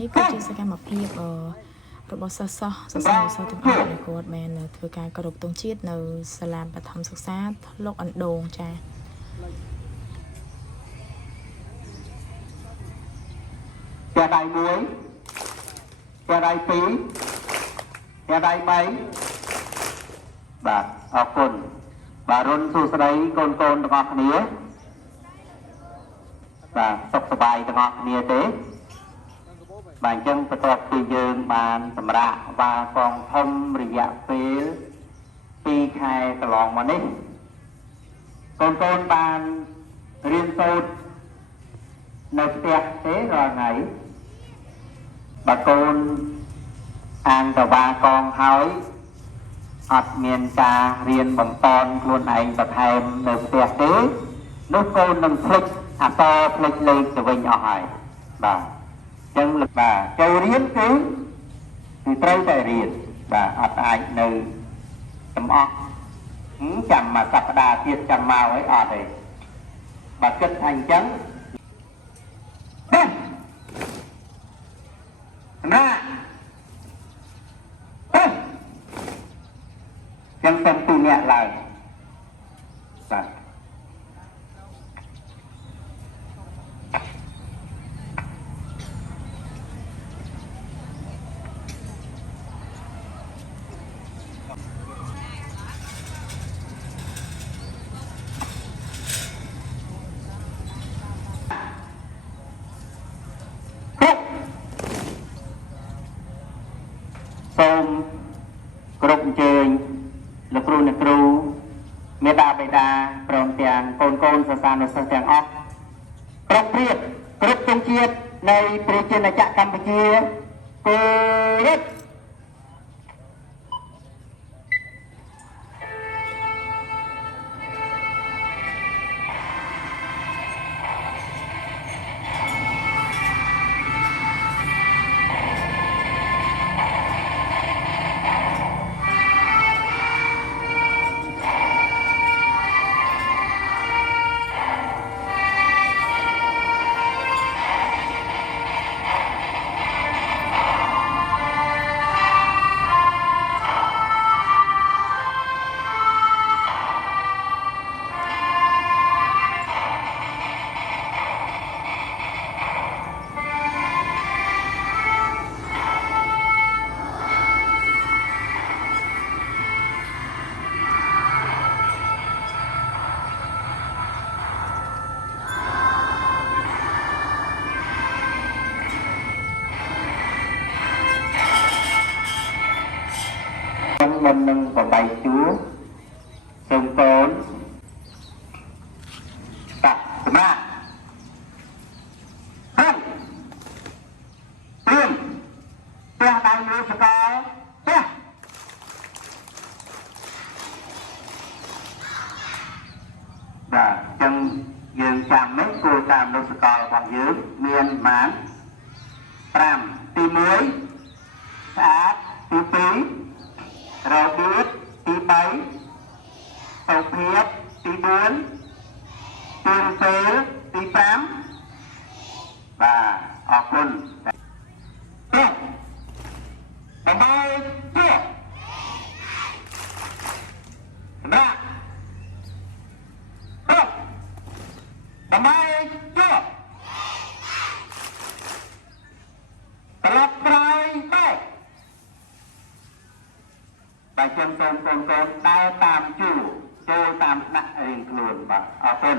នេះគឺជាសកម្មភាពរបស់សិស្សទាំងអស់ដែលគាត់បានធ្វើការគោរពទង់ជាតិនៅសាលាបឋមសិក្សាលោកអណ្ដូងចាផ្ទះដៃ1ផ្ទះដៃ2ផ្ទះដៃ3បាទអរគុណបាទរុនសួស្តីកូនទាំងអស់គ្នាបាទសុខសប្បាយទាំងអស់គ្នាទេបាទអញ្ចឹងបន្ទាប់ពីយើងបានសម្រាប់វ៉ាកងធំរយៈពេល2ខែកន្លងមកនេះកូនបានរៀនសូត្រនៅផ្ទះទេរាល់ថ្ងៃបើកូនអានតវ៉ាកងហើយអត់មានការរៀនបំពន់ខ្លួនឯងបន្ថែមនៅផ្ទះទេនោះកូននឹងភ្លេចអក្សរភ្លេចលេខទៅវិញអស់ហើយបាទចឹងបាទចូលរៀនគឺត្រូវតែរៀនបាទអត់អាចនៅចំអស់ចាំមួយសប្តាហ៍ទៀតចាំមកឲ្យអត់ទេបើគិតថាអញ្ចឹងណាចឹងសំពីអ្នកឡើងបាទសូមគ្រប់អញ្ជើញលោកគ្រូអ្នកគ្រូមេដាបេដាព្រមទាំងកូនសិស្សានុសិស្សទាំងអស់ប្រកព្រៀបគ្រប់ទង់ជាតិនៃប្រជាណាចក្រកម្ពុជាគោរពមុននឹងបបៃជួសូមកូនតាក់សម្រាប់ហើយព្រៀមផ្ទះដៃលើសកលផ្ទះបាទអញ្ចឹងយើងចាំនេះគោលការណ៍លើសកលរបស់យើងមានប្រមាណ5ទី1ស្អាតទី2របៀបទី3សុភាពទី4ទីពេលទី5បាទអរគុណដើម្បីជួបសម្រាប់ដើម្បីជួបត្រឡប់ក្រោយទៅតែចឹងសូមកូនដើរតាមជួចូលតាមថ្នាក់រៀងខ្លួនបាទអរគុណ